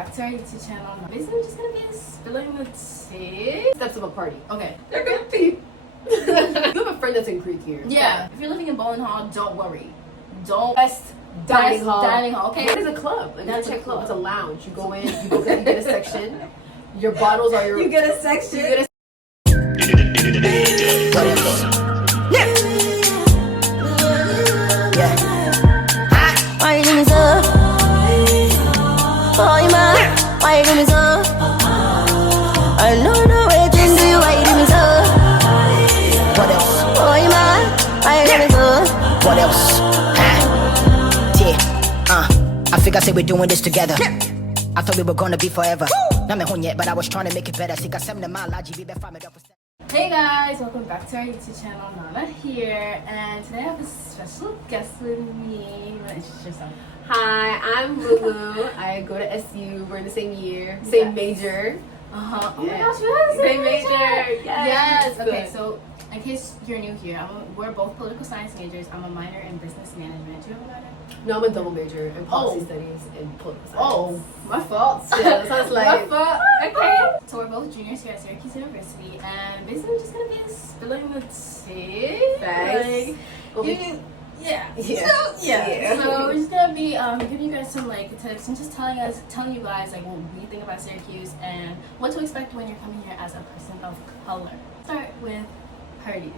back to our YouTube channel. Basically, we're just gonna be spilling the tea. Steps of a party. Okay. They're good people. You have a friend that's in Creek here. Yeah. If you're living in Bowling Hall, don't worry. Don't. Best dining hall. Dining hall. Okay. It is a club. Like, That's it's a club. It's a lounge. You go in. You get a section. Your bottles are your. You get a section. You get a. Why you do me so? Oh, you man, why you do me so? I know no way to do you, why you do me so? What else? Oh, you man, why you do me so? What else? Yeah, I figure say we're doing this together. I thought we were gonna be forever. Not me home yet, but I was trying to make it better. Hey guys, welcome back to our YouTube channel. Nana here, and today I have a special guest with me. You wanna introduce yourself? Hi, I'm Lulu. I go to SU. We're in the same year, same major. Oh my Yeah. gosh, we have the Same major. Yes. Okay, Good. so in case you're new here, we're both political science majors. I'm a minor in business management. Do you have a minor? No, I'm a double major in policy Oh. studies and political science. Oh, my fault. Yeah, that sounds like. My fault. Okay. So we're both juniors here at Syracuse University, and basically we're just gonna be spilling the tea. Facts. We'll be- Yeah. Yeah. So, Yeah. So we're just gonna be giving you guys some tips and just telling you guys like what we think about Syracuse and what to expect when you're coming here as a person of color. Start with parties.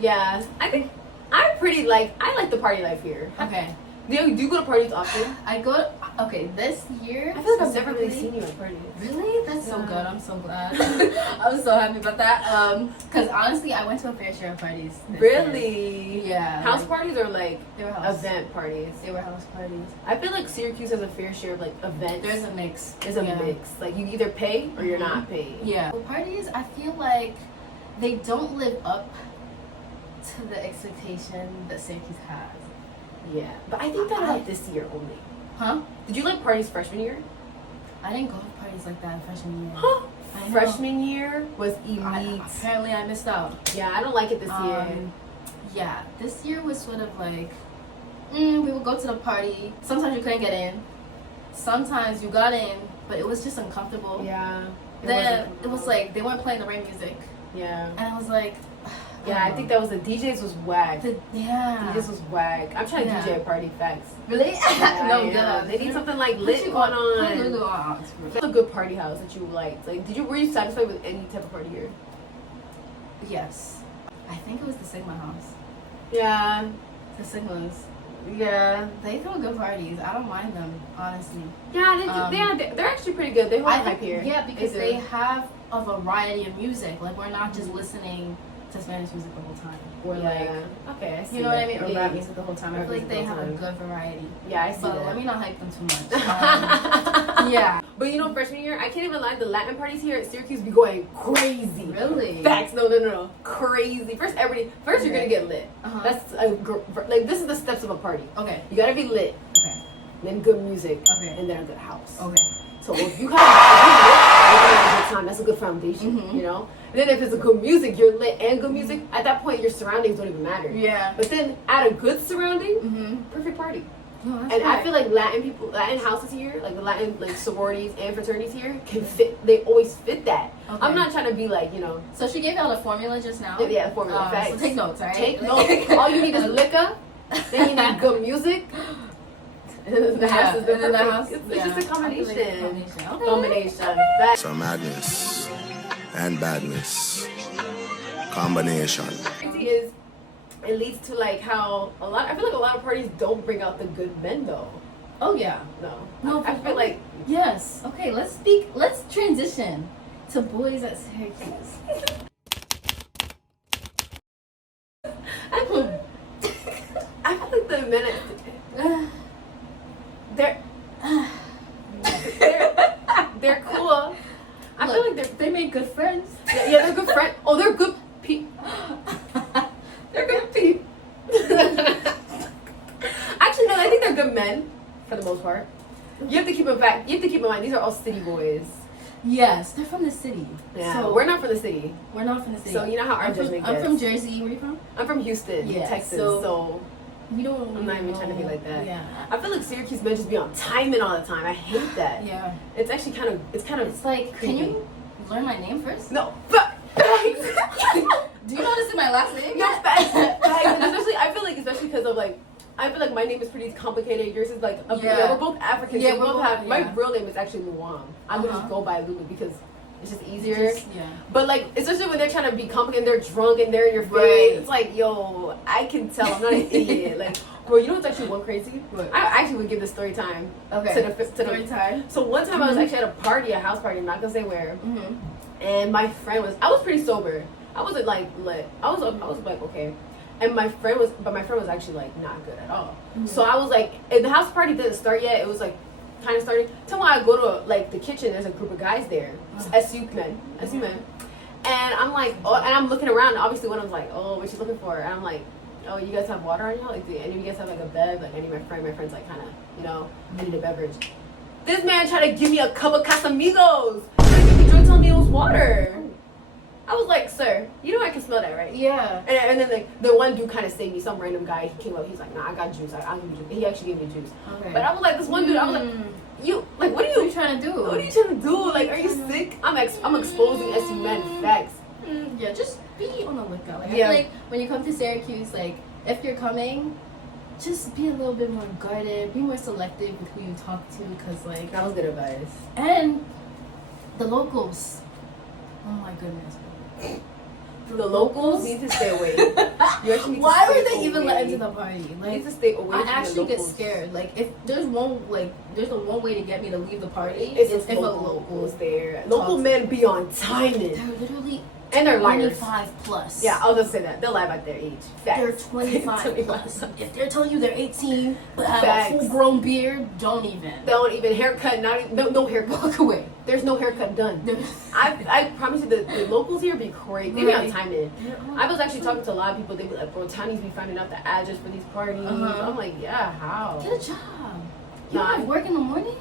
Yeah, I think I like the party life here. Okay. Do you go to parties often? I go. Okay, this year. I feel like I've never really specifically- seen you at parties. Really? That's so Yeah. good. I'm so glad. I'm so happy about that. Because honestly, I went to a fair share of parties. this Really? year. Yeah. House like, parties or like They were house. event parties? They were house parties. I feel like Syracuse has a fair share of like events. There's a mix. There's a Yeah. mix. Like you either pay or you're Mhm. not paid. Yeah. Well, parties, I feel like they don't live up to the expectation that Syracuse has. Yeah. But I think that like this year only. Huh? Did you like parties freshman year? I didn't go to parties like that freshman year. Huh? I know. Freshman year was elite. Apparently, I missed out. Yeah, I don't like it this year. Yeah, this year was sort of like, we would go to the party. Sometimes you couldn't get in. Sometimes you got in, but it was just uncomfortable. Yeah. Then it was like they weren't playing the right music, Yeah. and I was like, Yeah, I think that was the DJs was whack. yeah. DJs was whack. I'm trying to Yeah. DJ at party facts. Really? No, yeah. good. They need something like Put lit you going Put on. Lulu on. What's a good party house that you liked? Like, were you satisfied with any type of party here? Yes, I think it was the Sigma house. Yeah. The Sigmas. Yeah. They throw good parties. I don't mind them, honestly. Yeah, they're actually pretty good. They hold hype here. Yeah, because do. they have a variety of music. Like we're not just listening to Spanish music the whole time. Or like, okay, I see you know what I that. mean? Or Yeah, rap music the whole time. I Rap feel like music they the have whole a time. good variety. Yeah, I see But that. let me not hype them too much. Yeah. But you know, freshman year, I can't even lie. The Latin parties here at Syracuse be going crazy. Really? Facts. No. Crazy. First, you're gonna get lit. Uh-huh. That's like this is the steps of a party. Okay. You gotta be lit. Okay. Then good music. Okay. And then a good house. Okay. So if you have a good time, that's a good foundation. Mhm. You know. And then if it's a good music, you're lit and good music. At that point, your surroundings don't even matter. Yeah. But then add a good surrounding, Mm-hmm. perfect party. No, that's And I right. feel like Latin houses here, like the Latin like sororities and fraternities here, can fit. They always fit that. Okay. I'm not trying to be like So she gave y'all the formula just now. yeah, formula facts. So take notes, alright? Take notes. All you need is liquor. Then you need good music. And then the house is and then the perfect. house. It's just a combination. Okay. Combination. Facts. So madness and badness. Combination. Is it leads to like how I feel like a lot of parties don't bring out the good men though. Oh yeah. No, I feel like Yes. Okay, let's transition to boys at Syracuse. I feel like the men they're cool. I feel like they made good friends. yeah, they're good friends. Oh, they're good people. men for the most part. You have to keep in mind these are all city boys. Yes, they're from the city. Yeah, So we're not from the city. we're not from the city. So you know how our judgment gets. I'm from Jersey. Where are you from? I'm from Houston, Yeah, Texas. so we don't. I'm not even trying to be like that. Yeah. I feel like Syracuse men just be on timing all the time. I hate that. Yeah. It's actually kind of. It's like, creepy. can you learn my name first? No, but. Do you know this is my last name? No, facts. And especially, I feel like, especially because of like, I feel like my name is pretty complicated. Yours is like, Yeah. we're both African. Yeah, so we we're both both- have. My yeah. real name is actually Luam. I'm gonna just go by Lulu because it's just easier. Yeah. But like, especially when they're trying to be complicated, they're drunk and they're in your face. Right. It's like, yo, I can tell I'm not an idiot. Like, bro, you know what's actually one crazy? What? I actually would give this story time. Okay. To the Story time. So one time I was actually at a party, a house party. I'm not gonna say where. Mm-hmm. And my friend was. I was pretty sober. I wasn't like lit. I was like okay. And my friend was actually like not good at all. Mm-hmm. So I was like, and the house party didn't start yet. It was like kind of started. Till when I go to like the kitchen, there's a group of guys there, SU men. And I'm like, oh, and I'm looking around. And obviously, one of them's like, oh, what you looking for? And I'm like, oh, you guys have water on you? Like, do any of you guys have like a bev? Like, any of my friends like kind of, you know, I need a beverage. This man tried to give me a cup of Casamigos. He tried to tell me it was water. I was like, sir, you know I can smell that, right? Yeah. And then like the one dude kind of saved me. Some random guy, he came up. He's like, nah, I got juice. I'll give you juice. He actually gave me juice. Okay. But I was like, this one dude, I was like, you like, what are What are you you trying to do? What are you trying to do? Like, are you sick? I'm exposing SU men. Facts. Yeah, just be on the lookout. Like, Yeah. I feel like when you come to Syracuse, like, if you're coming, just be a little bit more guarded, be more selective with who you talk to, because, like, That was good advice. and the locals. Oh my goodness. The locals need to stay away. You actually need to Why stay were they even away. let into the party? You Like, need to stay away I from actually the get locals. scared. Like, if there's the one way to get me to leave the party, It's if if a locals local. there. Local men be on timing. They're literally And they're liars. 25 plus. Yeah, I was gonna say that. They'll lie about their age. Facts. They're 25 plus. If they're telling you they're 18 but have Facts. a full grown beard, don't even. Don't even haircut. Not even, no haircut. Walk away. There's no haircut done. I promise you, the locals here be crazy. They be on timing. I was actually talking to a lot of people. They be like, bro, Townies be finding out the address for these parties. I'm like, yeah, how? Get a job. You Nah. don't have work in the morning?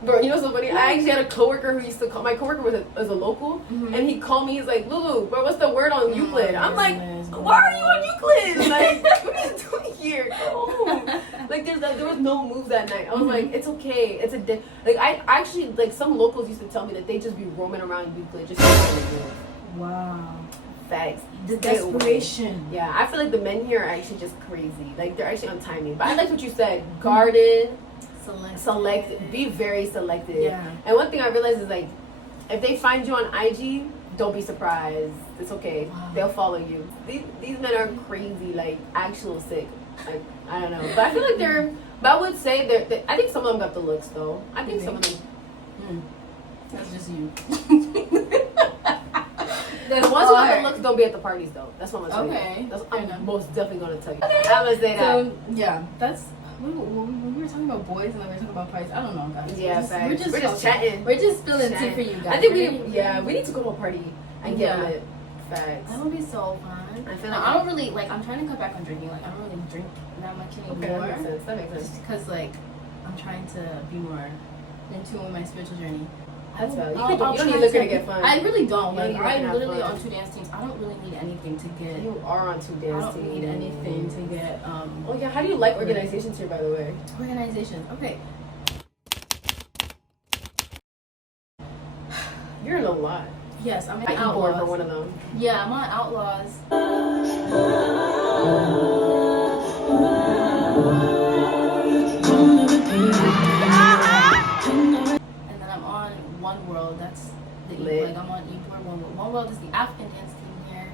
Bro, you know what's so funny? I actually had a coworker who used to call. My coworker was a local, and he called me. He's like, Lulu, bro, what's the word on Euclid? I'm like, why are you on Euclid? Like, what are you doing here? Go home. Like, there was no move that night. I was like, it's okay. It's a like I actually like some locals used to tell me that they just be roaming around Euclid just trying to move. Wow. Facts. The Stay away. desperation. Yeah, I feel like the men here are actually just crazy. Like they're actually on timing. But I like what you said. Guarded. Select, be very selective. Yeah. And one thing I realized is like, if they find you on IG, don't be surprised. It's okay. Wow. They'll follow you. These men are crazy, like actual sick. Like I don't know, but I feel like they're. But I would say they're. I think some of them got the looks though. I think some of them. That's just you. The ones who have the looks don't be at the parties though. That's what I'm gonna tell Okay. you. That's Fair enough. I'm most definitely gonna tell you. I'm gonna say that. So, yeah, that's. When we were talking about boys and then we were talking about parties, I don't know, guys. Yeah, we're just talking. Chatting. We're just spilling tea Chatting. for you guys. I think we need to go to a party and get Yeah. lit. Facts. That would be so fun. I feel Now, like I don't really like. I'm trying to cut back on drinking. Like I don't really drink that much Okay, anymore. that makes sense. That makes sense. Just because like I'm trying to be more in tune with my spiritual journey. That's valid. I'll You don't need try liquor to get fun. I really don't. You Like need liquor to I'm have literally fun. on 2 dance teams. I don't really need anything to get. You are on 2 I dance don't teams. need anything to get Oh yeah, how do you like organizations here, by the way? organizations. Okay. You're in a lot. Yes, I'm in I eat board for Outlaws. one of them. Yeah, I'm on Outlaws. And then I'm on One World. That's the Lit. like I'm on E-board One World. One World is the African dance team here.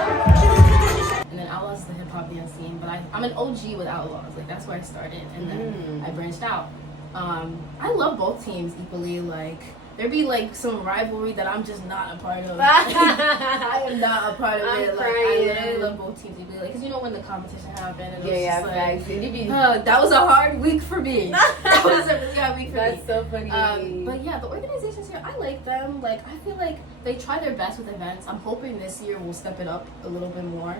And then Outlaws is the hip hop dance scene, but I'm an OG with Outlaws. Like that's where I started, and then I branched out. I love both teams equally. Like there'd be like some rivalry that I'm just not a part of. I am not a part of it. Like, I literally love both teams. You'd be like, because you know when the competition happened, and it was just like, that was a hard week for me. That was a really hard week for me. That's so funny. But yeah, the organizations here, I like them. Like, I feel like they try their best with events. I'm hoping this year we'll step it up a little bit more.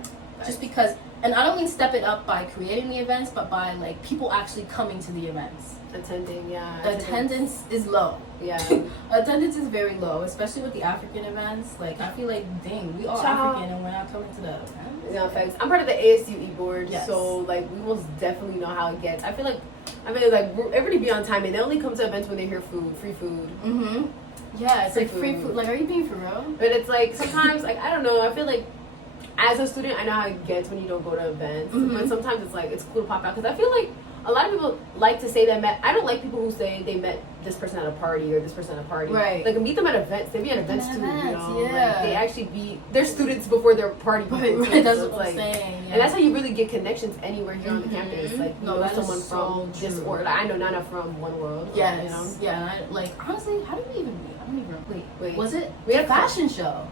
Just because, and I don't mean step it up by creating the events, but by like people actually coming to the events. Attending, yeah. Attendance is low. Yeah. Attendance is very low, especially with the African events. Like, I feel like, dang, we all African and we're not coming to the events. Yeah, facts. I'm part of the ASU e-board, yes. So like we most definitely know how it gets. I feel like everybody be on time, and they only come to events when they hear food, free food. Mm-hmm. Yeah, it's like free food. Like, are you being for real? But it's like sometimes, like, I don't know. I feel like as a student, I know how it gets when you don't go to events. Mm-hmm. But sometimes it's like it's cool to pop out because I feel like a lot of people like to say that I don't like people who say they met this person at a party or this person at a party. Right. Like, meet them at events. They be at events too. Events, you know. yeah. Like, they actually they're students before they're party people. Right. Too. That's So what I'm it's like, saying. Yeah. and that's how you really get connections anywhere here on the campus. Like, you know that someone is from so this true. world. I know Nana from One World. Yes. You know? Yeah. And I, like, honestly, how did we even meet? I don't even. Wait. Was it? We had a fashion show.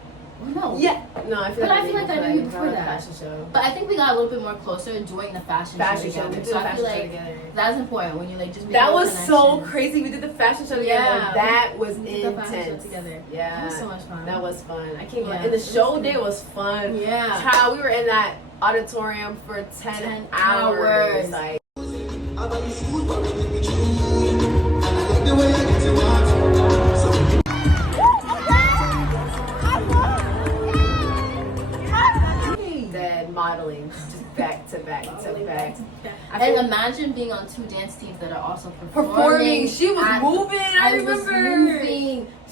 No. Yeah. No, I feel But like I feel like I knew you before that. Fashion show. But I think we got a little bit more closer during the fashion show together. So I feel like that's important when you like just. That was so crazy. We did the fashion show together. Yeah, that was we did intense. the fashion show together. Yeah, that was so much fun. That was fun. I can't. Yeah, And the show day was fun. Yeah, child, we were in that auditorium for 10 hours. Like. Modeling just back to back to back. And imagine being on two dance teams that are also performing. She was moving. I remember.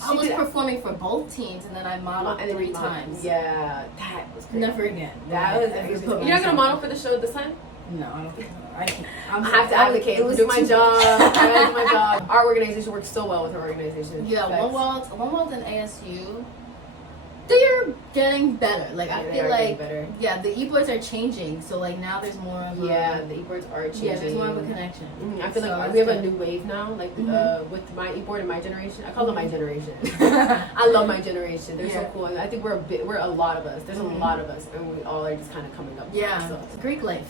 I was performing for both teams, and then I modeled 3 times. Yeah, that was crazy. Never again. That was crazy. You're not gonna model for the show this time? No, I don't think so. I can't. I have to advocate. Do my job. I gotta do my job. Our organization works so well with her organization. Yeah, One World and ASU. They're getting better. Like, I feel like, yeah, the e-boards are changing. So, like, now there's more of the e-boards are changing. Yeah, there's more of a connection. Mm-hmm. I feel like we have a new wave now, like, with my e-board and my generation. I call them my generation. I love my generation. They're so cool. And I think we're a lot of us. There's a lot of us, and we all are just kind of coming up. Yeah, so. it's Greek life.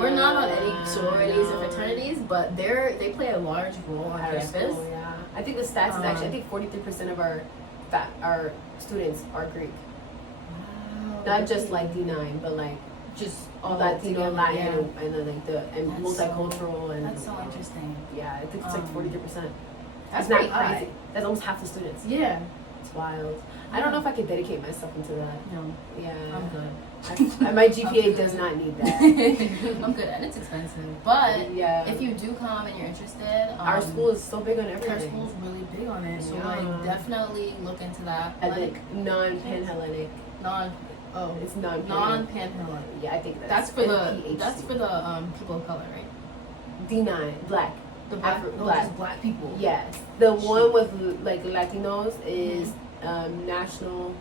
We're not on any sororities or fraternities, but they play a large role on campus. School, yeah. I think the stats is actually, I think 43% of our students are Greek. Wow. Not just like D9, but like just all Latino, Latin, and then like and multicultural and. That's so interesting. Yeah, I think it's like 43%. That's not pretty crazy. high. That's almost half the students. Yeah. It's wild. I don't know if I could dedicate myself into that. No. Yeah. I'm good. My GPA does not need that. I'm good, and it's expensive. But yeah, if you do come and you're interested, our school is so big on everything. Our school's really big on it, so like definitely look into that. Like non-Panhellenic. It's non-Panhellenic. Yeah, I think that's for the people of color, right? D9 black. The black people. Yes, the one with like Latinos is national.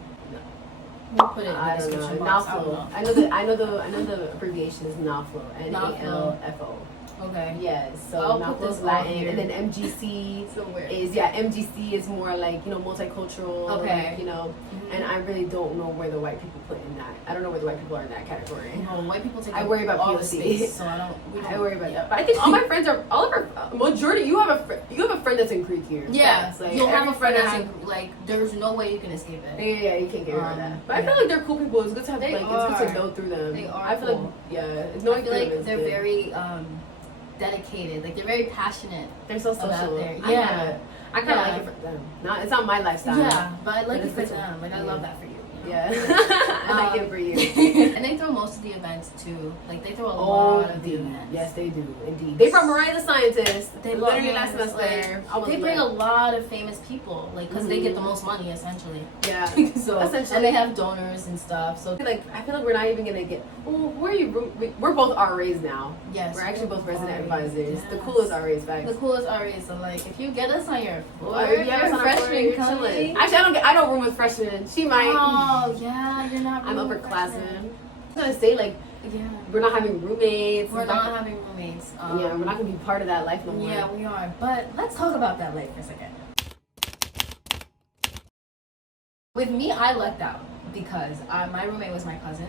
We'll put it in the I don't description know. box. NAFLO. I know the abbreviation is NAFLO. NALFO. Okay. Yes. So NAFLO is Latin, and then MGC is MGC is more like multicultural. Okay. Like, and I really don't know where the white people put in that. I don't know where the white people are in that category. No, white people take. I worry about all POC. the space, so I worry about that. But I think all my friends are majority. You have a friend that's in Greek here. Yeah, like, you'll have a friend that's in, like, there's no way you can escape it. Yeah, you can't get rid of that. But I feel like they're cool people. It's good to have it's good to know through them. They are. I feel cool. like I feel like they're very dedicated. Like, they're very passionate. They're so social. Yeah. I kind of like it for them. It's not my lifestyle. Yeah, but I like it for them. Like, I love that for you. Yeah. I like it for you. And they throw most of the events too. Like they throw a lot of the events. Yes, they do. Indeed. They brought Mariah the Scientist. They literally last semester. They bring a lot of famous people, like, because they get the most money essentially. Yeah. So essentially, and they have donors and stuff. So like, I feel like we're not even gonna get. Well, where are you? We're both RAs now. Yes, we're actually both resident RAs. advisors. Yes. The coolest RAs, facts. The coolest RAs. So like, if you get us on your floor, Or you have us on our floor, freshman you're coming. chilling. Actually, I don't room with freshmen. She might. Oh yeah, you're not. I'm rooming with upperclassmen. freshmen. I'm gonna say like. Yeah. We're not having roommates. We're not having roommates. Yeah, we're not gonna be part of that life no more. Yeah, we are. But let's talk about that life for a second. With me, I lucked out because my roommate was my cousin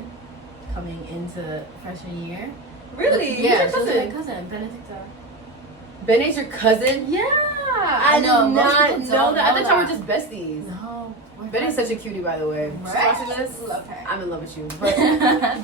coming into freshman year. Really? Yeah, Who's she your was cousin? my cousin, Benedicta. Ben's your cousin? Yeah. I know, did most not people know don't that. I thought y'all were that. just besties. No. Ben is such a cutie, by the way. She's Right? watching this. Love her. I'm in love with you. But,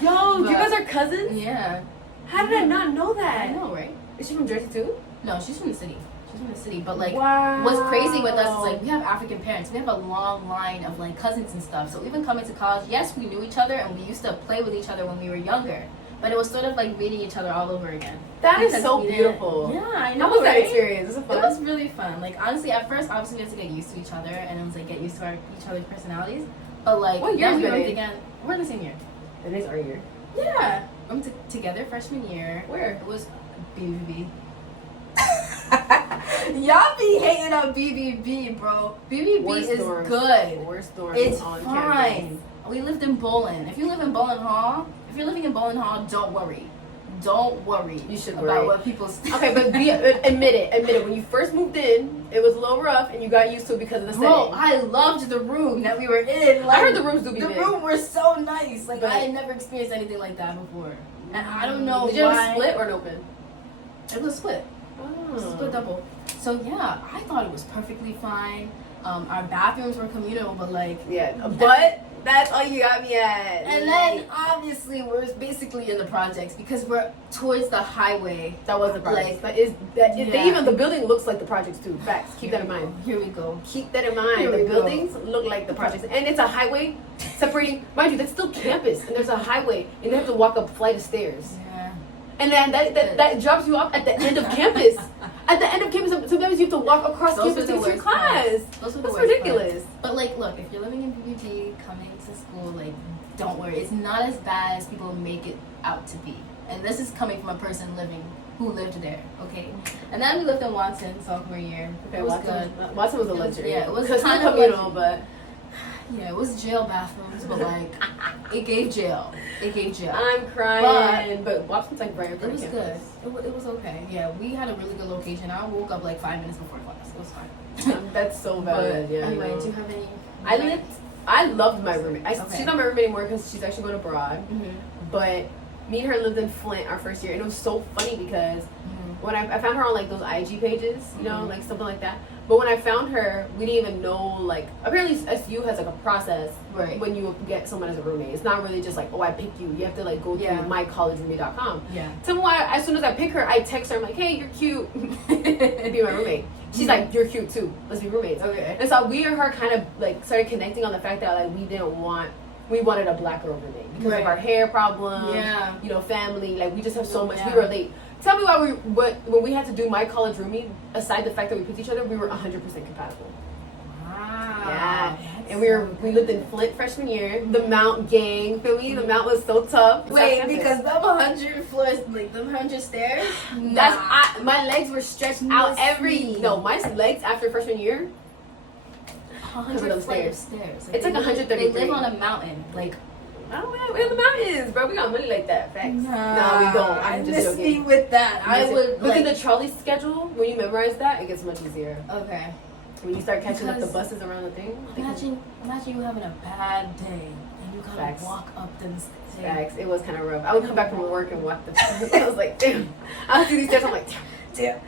yo, you guys are cousins? Yeah. How did I not know that? I know, right? Is she from Jersey too? No, she's from the city. She's from the city. But like, wow. what's crazy with us is like we have African parents. We have a long line of like cousins and stuff. So even coming to college, yes, we knew each other and we used to play with each other when we were younger. But it was sort of like meeting each other all over again. That is Because so we beautiful. Yeah, I know. How was that right? experience? Was it fun? It was really fun. Like honestly, at first, obviously, we had to get used to each other, and it was like get used to each other's personalities. But like, What year then is we Benny? roomed again. We're in the same year. It is our year. Yeah, roomed together freshman year. Where? It was BBB. Y'all be hating on BBB, bro. BBB Worst is dorms. good. Worst dorms It's on fine. campus. We lived in Bolin. If you live in Bolin Hall, if you're living in Bolin Hall, don't worry. Don't worry. You should about worry. what people. Okay, but admit it. When you first moved in, it was a little rough, and you got used to it because of the Bro, setting. I loved the room that we were in. Like, I heard the rooms do be the big. room was so nice. Like But- I had never experienced anything like that before, and I don't know Did you why. have a split or an open? It was split. It was a split double. So yeah, I thought it was perfectly fine. Our bathrooms were communal, but like Yeah, but that's all you got me at. and then obviously we're basically in the projects because we're towards the highway. that was the project. Like, Even the building looks like the projects too. Facts. Keep that in mind. Here we go. Keep that in mind. Here The we go. buildings look like the projects, and it's a highway separating. Mind you, that's still campus, and there's a highway, and you have to walk up a flight of stairs. Yeah. And then that drops you off at the end of campus. At the end of campus, sometimes you have to walk across Those campus are to the get to your worst class. parts. Those are the That's worst ridiculous. parts. But like, look, if you're living in BBB, coming to school, like, don't worry. It's not as bad as people make it out to be. And this is coming from a person who lived there. Okay. And then we lived in Watson sophomore year. Okay, It was Watson good. Watson was a luxury. Yeah, it was because kind not of communal, luxury. but Yeah, it was jail bathrooms, but like, it gave jail. It gave jail. I'm crying. But Watson's like right in It front was of good. campus. It was okay. Yeah, we had a really good location. I woke up like 5 minutes before class. It was fine. That's so But bad. Yeah. anyway, no. do you have any? I loved my roommate. Okay. She's not my roommate anymore because she's actually going abroad. Mm-hmm. But me and her lived in Flint our first year, and it was so funny because when I found her on like those IG pages, you know, like something like that. But when I found her, we didn't even know, like, apparently SU has like a process Right. when you get someone as a roommate. It's not really just like, oh, I pick you. You have to like go through mycollegeroommate.com. Yeah. So as soon as I pick her, I text her. I'm like, hey, you're cute. Be my roommate. She's like, you're cute too. Let's be roommates. Okay. And so we and her kind of like started connecting on the fact that like we wanted a black girl roommate because Right. of our hair problems. Yeah. You know, family. Like we just have so much. Yeah. We relate. Tell me why when we had to do my college roomie, aside the fact that we picked each other, we were 100% compatible. Wow. Yeah. That's And we lived in Flint freshman year. The Mount gang, feel me? The Mount was so tough. Wait, South because Campus. them 100 floors, like them 100 stairs. My legs were stretched out Must be. my legs after freshman year. 100 those flight of stairs. stairs. It's like they live- 133. They live on a mountain. Like, I don't know. We have the mountains, bro. We got money like that. Facts. nah, we don't. I'm just miss me joking. with that. I would Look like. at the trolley schedule. When you memorize that, it gets much easier. Okay. When you start catching up the Because buses around the thing. Imagine you having a bad day and you gotta Facts. walk up them stairs. Facts. It was kind of rough. I would come back from work and walk the. I was like, damn. I would see these stairs. I'm like, damn.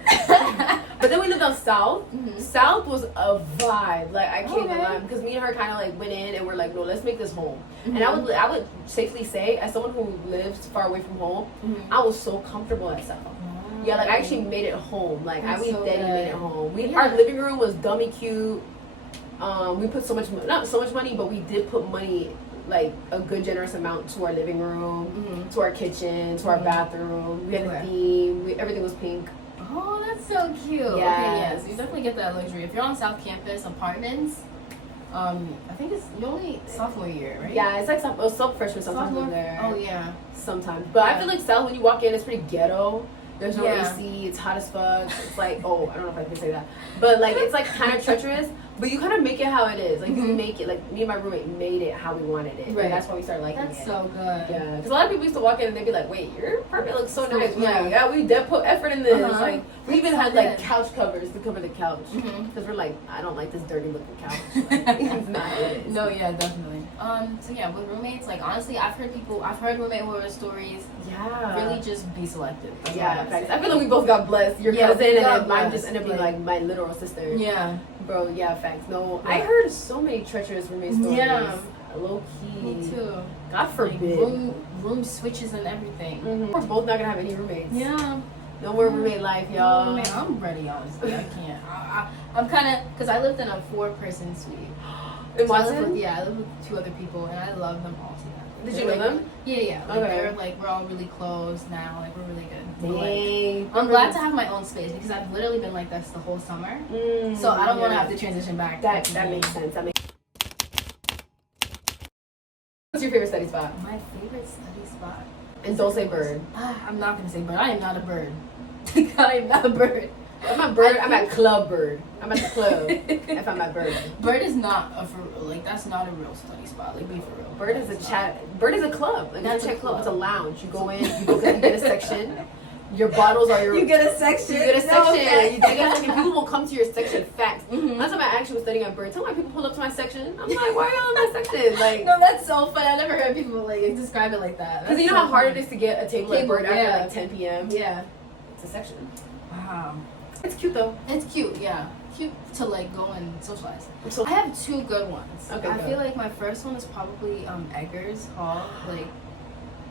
But then we lived on South. Mhm. South was a vibe. Like I can't Okay. lie, because me and her kind of like went in and we're like, no, let's make this home. Mhm. And I would safely say, as someone who lives far away from home, Mhm. I was so comfortable at South. Yeah, like I actually made it home. Like That's we so made it good. home. Yeah. Our living room was dummy cute. We put not so much money, but we did put money like a good generous amount to our living room, to our kitchen, to our bathroom. We had a theme. Everything was pink. Oh, that's so cute. Yes. Okay, yes, you definitely get that luxury. If you're on South Campus apartments, I think it's only sophomore year, right? Yeah, it's like some freshmen sometimes in there. Oh yeah, sometimes. But I feel like South, when you walk in, it's pretty ghetto. There's no AC. It's hot as fuck. It's like, oh, I don't know if I can say that, but like it's like kind of treacherous. But you kind of make it how it is. Like you make it. Like me and my roommate made it how we wanted it. Right. And that's why we started liking it. That's so good. Yeah. Because a lot of people used to walk in and they'd be like, "Wait, your apartment looks so nice." We're like, yeah, we did put effort in this. Like we even had like couch covers to cover the couch because we're like, I don't like this dirty looking couch. Like, it's not it. No, yeah, definitely. So yeah, with roommates, like honestly, I've heard roommate horror stories. Yeah. Really, just be selective. Yeah. I feel like we both got blessed. Your cousin and then mine just ended up being like my literal sister. Yeah. Bro, yeah, facts. No, I heard so many treacherous roommate stories. Yeah. Low key. Me too. God forbid. Like room switches and everything. We're both not gonna have any roommates. Yeah. No more roommate life, y'all. No, man, I'm ready, honestly. I can't. I'm kind of, because I lived in a 4-person suite. In Watson? I lived with 2 other people, and I love them all together. Did you know them? Yeah. Like, okay. They're like, we're all really close now. Like, we're really good. Dang. Like, I'm glad to have my own space because I've literally been like this the whole summer. So I don't want to have to transition back. That makes sense. What's your favorite study spot? My favorite study spot. And don't say bird. I'm not going to say bird. I am not a bird. I am not a bird. I'm a bird. I'm at club bird. I'm at the club if I'm at bird. Bird is not that's not a real study spot. Like, be for real. Bird is a chat. Bird is a club. Like, that's a club. It's a lounge. You go in. You get a section. Your bottles are your. You get a section. You get a section. Okay. You get a section. People will come to your section. Facts. Last time I actually was studying at Bird, tell my people pull up to my section. I'm like, why are y'all in my section? Like, no, that's so fun. I never heard people like describe it like that. Because you know how hard it is to get a table at Bird after like 10 p.m. Yeah, it's a section. Wow, it's cute though. It's cute. Yeah, cute to like go and socialize. So I have 2 good ones. Okay, I feel like my first one is probably Eggers Hall. Like,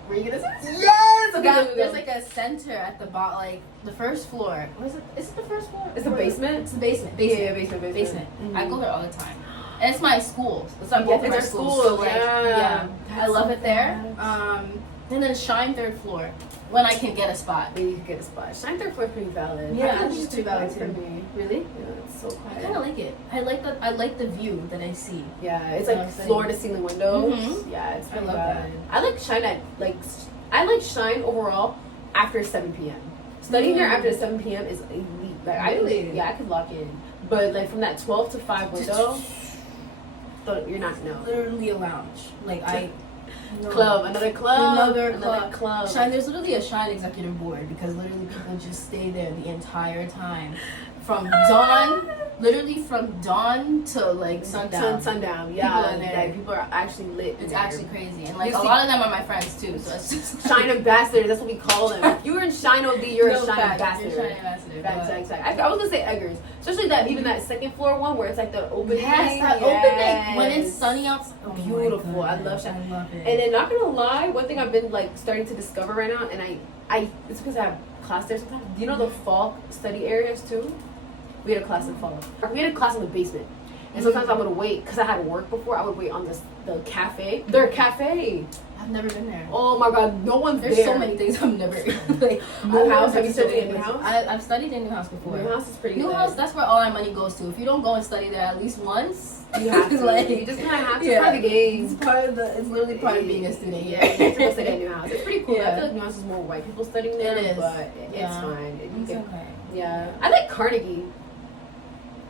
were you gonna say? Yes. Okay, there's like a center at the bottom, like the first floor. What is it? Is it the first floor? It's the basement. It's the basement. Yeah, basement. I go there all the time, and it's my school. It's like both of our schools. So like, I love it there. And then Shine 3rd floor when I can get a spot. Then you can get a spot. Shine 3rd floor is pretty valid. Yeah, I think it's too valid for me. Really? Yeah, it's so quiet. I kind of like it. I like the view that I see. Yeah, it's like floor to ceiling windows. Yeah, it's really bad. I like Shine I like Shine overall after 7 p.m. Studying there after 7 p.m. is elite. Like, really? I could lock in. But like from that 12 to 5 window, you're not literally a lounge. Like another club. Shine. There's literally a Shine executive board because literally people just stay there the entire time, from dawn to like sundown. Sundown. Yeah, people are actually lit. It's actually crazy, and like a lot of them are my friends too. So it's just Shine ambassadors. That's what we call them. If you're in Shine OD, you're a Shine ambassador. You're Shine ambassador. Facts. I was gonna say Eggers, especially that even that 2nd floor one where it's like the open. Open when it's sunny outside. Oh, beautiful. I love Shine. I love it. And then not gonna lie, one thing I've been like starting to discover right now, and I it's because I have class there sometimes. Do you know the fall study areas too? We had a class in fall. We had a class in the basement. And sometimes I would wait, because I had work before, I would wait on the cafe. Their cafe. I've never been there. Oh my god, no one's There's there. so many things I've never like Newhouse. Have you studied in Newhouse? I've studied in Newhouse before. Newhouse is pretty Newhouse, that's where all our money goes to. If you don't go and study there at least once, you have to. like, you just kind of have to. It's part of the game. It's literally part of being a student. Yeah, you have to go study at Newhouse. It's pretty cool. Yeah. I feel like Newhouse is more white people studying there. It is. But it's fine. It's okay. Yeah. I like Carnegie.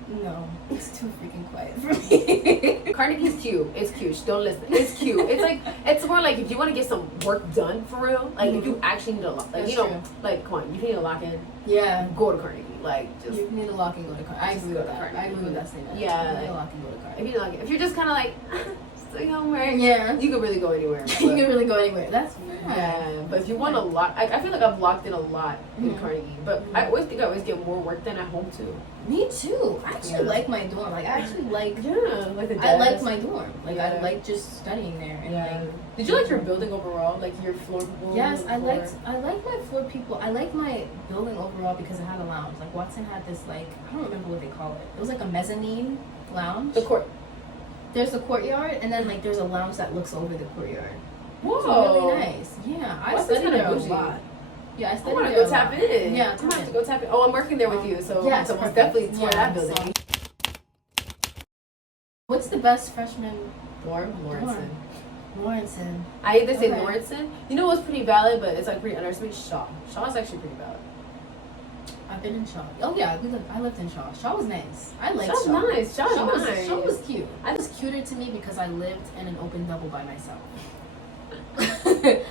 No, it's too freaking quiet for me. Carnegie's cute. It's cute. Don't listen. It's cute. It's more like if you want to get some work done for real, like if you actually need to lock, like like come on, you need to lock in. Yeah. Go to Carnegie. Like just you need to lock and go to Carnegie. I agree with that. I agree with that statement. Yeah. You need to lock and go to Carnegie. If you're just kind of like still homework, yeah, you can really go anywhere. You can really go anywhere. That's fine. Yeah, but if you want to lock, I feel like I've locked in a lot in Carnegie, but I always think I always get more work than at home too. Me too. I actually like my dorm. Like I actually like. Yeah, like the desk. I like my dorm. Like I like just studying there. And like, did you like your building overall? Like your floor people? Yes, I liked my floor people. I liked my building overall because it had a lounge. Like Watson had this like I don't remember what they call it. It was like a mezzanine lounge. The court. there's a courtyard, and then like there's a lounge that looks over the courtyard. Whoa. It's really nice. Yeah, I studied there a lot. Yeah, I studied there a lot. Tap in. Yeah, I'm have to go tap in. Oh, I'm working there with you, so yeah, so it's definitely tour that building. So. What's the best freshman dorm? Lawrenson. I either say Lawrenson. You know what's pretty valid, but it's like pretty underestimated? Shaw. Shaw is actually pretty valid. I've been in Shaw. Oh yeah, I lived in Shaw. Shaw was nice. I liked Shaw. Shaw's nice. Shaw was nice. Shaw was cute. I was cuter to me because I lived in an open double by myself.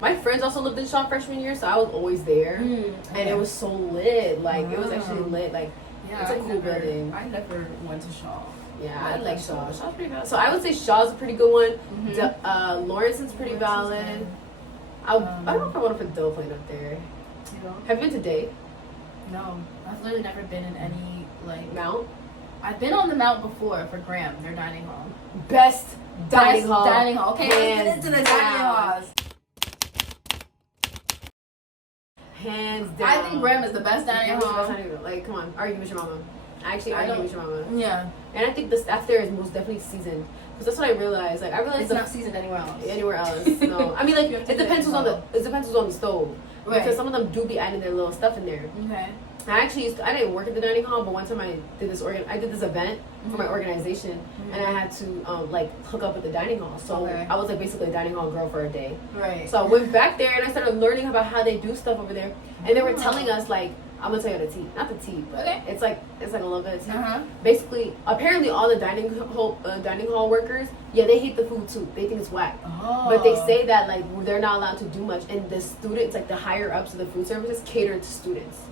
My friends also lived in Shaw freshman year, so I was always there, and it was so lit. Like it was actually lit. Like it's a cool building. I never went to Shaw. Yeah, I like Shaw. Shaw's pretty valid. So I would say Shaw's a pretty good one. Lawrence's pretty valid. I don't know if I want to put Dole Plane up there. Have you been to Day? No, I've literally never been in any like Mount. I've been on the Mount before for Graham, their dining hall. Best dining hall. Okay, let's get into the dining halls. Hands down. I think Graham is the best dining hall. Like, come on, argue with your mama. Actually, argue with your mama. Yeah. And I think the staff there is most definitely seasoned. Because that's what I realized. Like, I realized it's not seasoned anywhere else. Anywhere else, no. I mean, like, it depends who's on the stove. Right. Because some of them do be adding their little stuff in there. Okay. I actually I didn't work at the dining hall, but one time I did this event for my organization, and I had to like hook up with the dining hall. So I was like basically a dining hall girl for a day. Right. So I went back there and I started learning about how they do stuff over there, and they were telling us like, I'm gonna tell you the tea, not the tea, but it's like a little bit of tea. Basically, apparently all the dining hall workers, they hate the food too. They think it's whack. But they say that like they're not allowed to do much, and the students, like the higher ups of the food services, cater to students.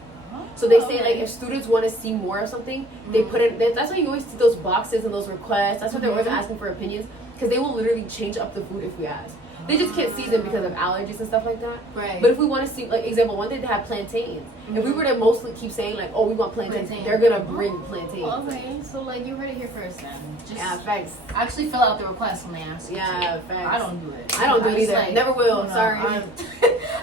So they say like if students want to see more of something, they put it. That's why you always see those boxes and those requests. That's why they're always asking for opinions, because they will literally change up the food if we ask. They just can't season because of allergies and stuff like that. Right. But if we want to see, like example, one day they have plantains. If we were to mostly keep saying like, oh, we want plantains, they're gonna bring plantains. Okay, so like you heard it here first then. Just facts. Actually fill out the request when they ask you. Facts. I don't do it. I don't do it either. Like, never will. Sorry.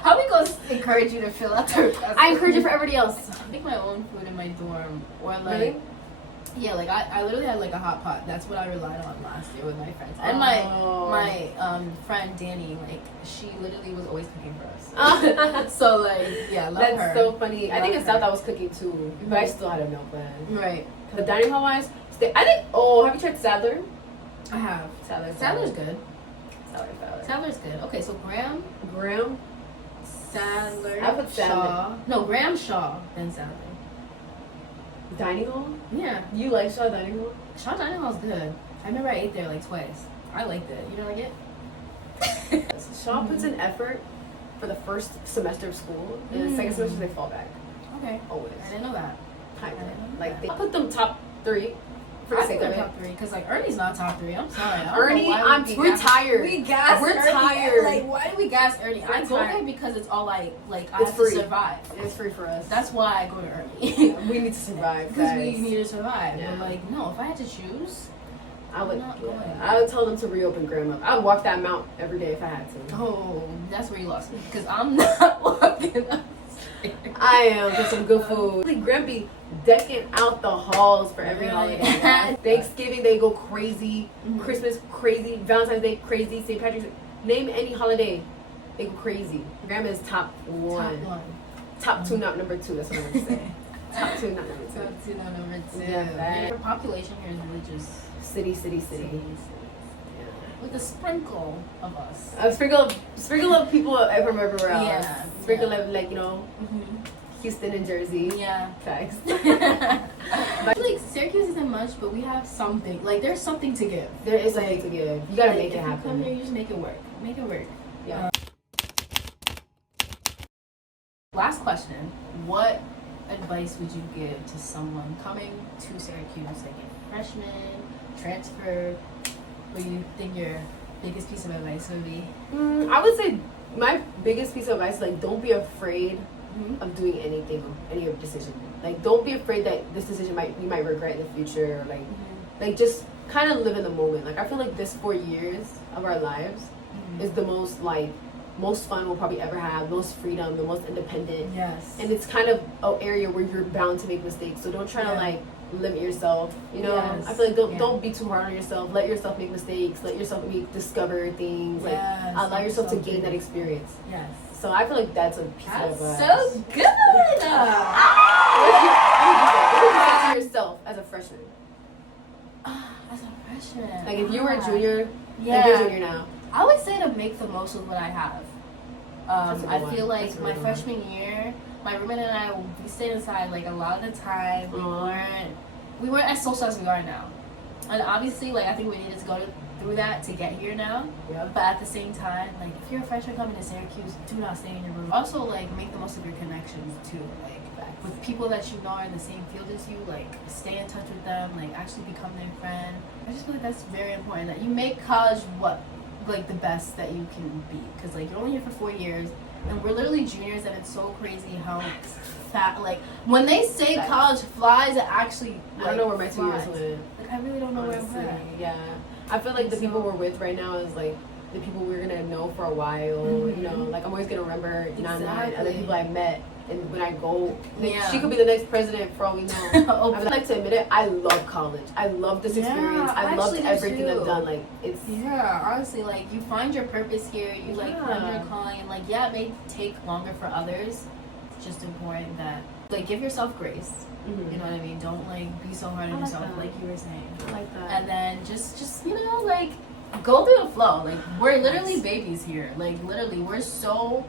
How we gonna encourage you to fill out the request? I encourage it for everybody else. I make my own food in my dorm, or like. Yeah, like I literally had like a hot pot. That's what I relied on last year with my friends. And my friend Danny, like she literally was always cooking for us. So like I love her. That's so funny. I think in South I was cooking too, but I still had a meal plan. Right. The dining hall wise, I think. Oh, have you tried Sadler? I have. Sadler's good. Sadler's good. Okay, so Graham, Sadler. I put Shaw. No, Graham, Shaw, then Sadler. Dining hall? Yeah. You like Shaw Dining Hall? Shaw Dining Hall's good. I remember I ate there like twice. I liked it. You don't like it? Shaw puts in effort for the first semester of school, and the second semester they fall back. Okay. Always. I didn't know that. Like they put them top 3. I think they're top 3 because like Ernie's not top 3. I'm sorry. Ernie, we're tired. We're tired. Like why do we gas Ernie? I go there because it's all like I have to survive. It's free for us. That's why I go to Ernie. We need to survive because we need to survive. Yeah. But like no, if I had to choose, I would tell them to reopen Graham up. I would walk that mount every day if I had to. Oh, that's where you lost me because I'm not walking up. I am for some good food. Graham be decking out the halls for every holiday. Thanksgiving they go crazy. Christmas crazy. Valentine's Day crazy. St. Patrick's Day. Name any holiday, they go crazy. Graham is top 1. Top 2, not number 2. That's what I'm gonna say. Top 2, not number 2. Top 2, not number 2. Yeah, the population here is really just city. With a sprinkle of us. A sprinkle of people from everywhere else. Yeah. Sprinkle of like Houston and Jersey. Yeah. Facts. But like Syracuse isn't much, but we have something. Like there's something to give. There is something to give. You gotta make it happen. If you come here, you just make it work. Make it work. Yeah. Last question. What advice would you give to someone coming to Syracuse, like a freshman, transfer? What do you think your biggest piece of advice would be? I would say my biggest piece of advice is like don't be afraid of doing any decision. Like don't be afraid that this decision you might regret in the future. Or like just kind of live in the moment. Like I feel like this 4 years of our lives is the most fun we'll probably ever have, most freedom, the most independent. Yes. And it's kind of an area where you're bound to make mistakes. So don't try to limit yourself. You know, Yes. I feel like don't be too hard on yourself. Let yourself make mistakes. Let yourself discover things. Like allow yourself to gain that experience. Yes. So I feel like that's a piece of advice. So good. What did you say to yourself as a freshman? As a freshman, Like if you were a junior, yeah, like you're a junior now. I would say to make the most of what I have. I feel like my one. freshman year, my roommate and I, we stayed inside like a lot of the time. We weren't as social as we are now, and obviously, like I think we needed to go through that to get here now. Yeah. But at the same time, like if you're a freshman coming to Syracuse, do not stay in your room. Also, like make the most of your connections too. Like with people that you know are in the same field as you, like stay in touch with them. Like actually become their friend. I just feel like that's very important. That you make college like the best that you can be, because like you're only here for 4 years, and we're literally juniors, and it's so crazy how like when they say college flies, it actually I don't know where my 2 years flies. went. Like I really don't know Honestly, where I'm at. yeah. I feel like the people we're with right now is like the people we're gonna know for a while. You know, like I'm always gonna remember Nana and other people I met. And when I go, like, she could be the next president for all we know. I would like to admit it. I love college. I love this experience. I loved everything I've done. Like it's honestly, like you find your purpose here. You like find your calling, and like it may take longer for others. It's just important that like give yourself grace. You know what I mean? Don't like be so hard on yourself, like you were saying. I like that. And then just you know like go through the flow. Like we're literally babies here. Like literally, we're so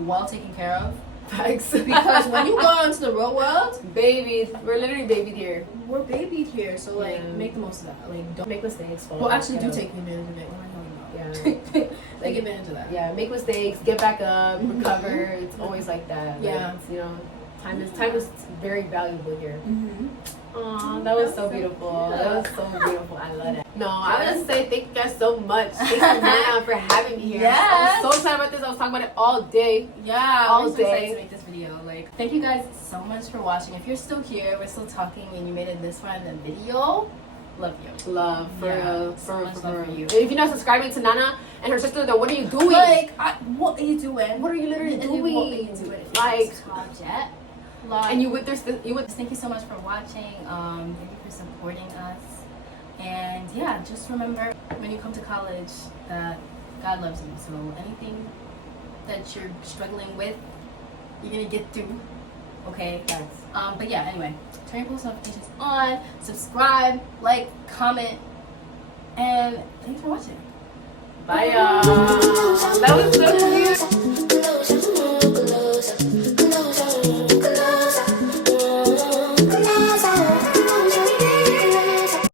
well taken care of. Facts. Because when you go out into the real world, babies, we're literally babied here. We're babied here, so like make the most of that. Like don't make mistakes. Well, actually, do take advantage of it. What am I talking about? Yeah, take advantage of that. Yeah, make mistakes, get back up, recover. It's always like that. Yeah, like, you know, time is very valuable here. Aw, that was so beautiful. That was so beautiful. I love it. No, I would just say thank you guys so much. Thank you, Nana, for having me here. Yes. I'm so excited about this. I was talking about it all day. Yeah, all I'm so day. excited to make this video. Like, thank you guys so much for watching. If you're still here, we're still talking, and you made it this far in the video, love you. Love for real, so much love for you. And if you're not subscribing to Nana and her sister, then what are you doing? Like, what are you doing? What are you literally doing? What are you doing? Like, yet. And you with this, thank you so much for watching. Thank you for supporting us. And yeah, just remember when you come to college that God loves you. So anything that you're struggling with, you're gonna get through. Okay? Yes. But yeah, anyway, turn your post notifications on, subscribe, like, comment, and thanks for watching. Bye y'all. That was so cute.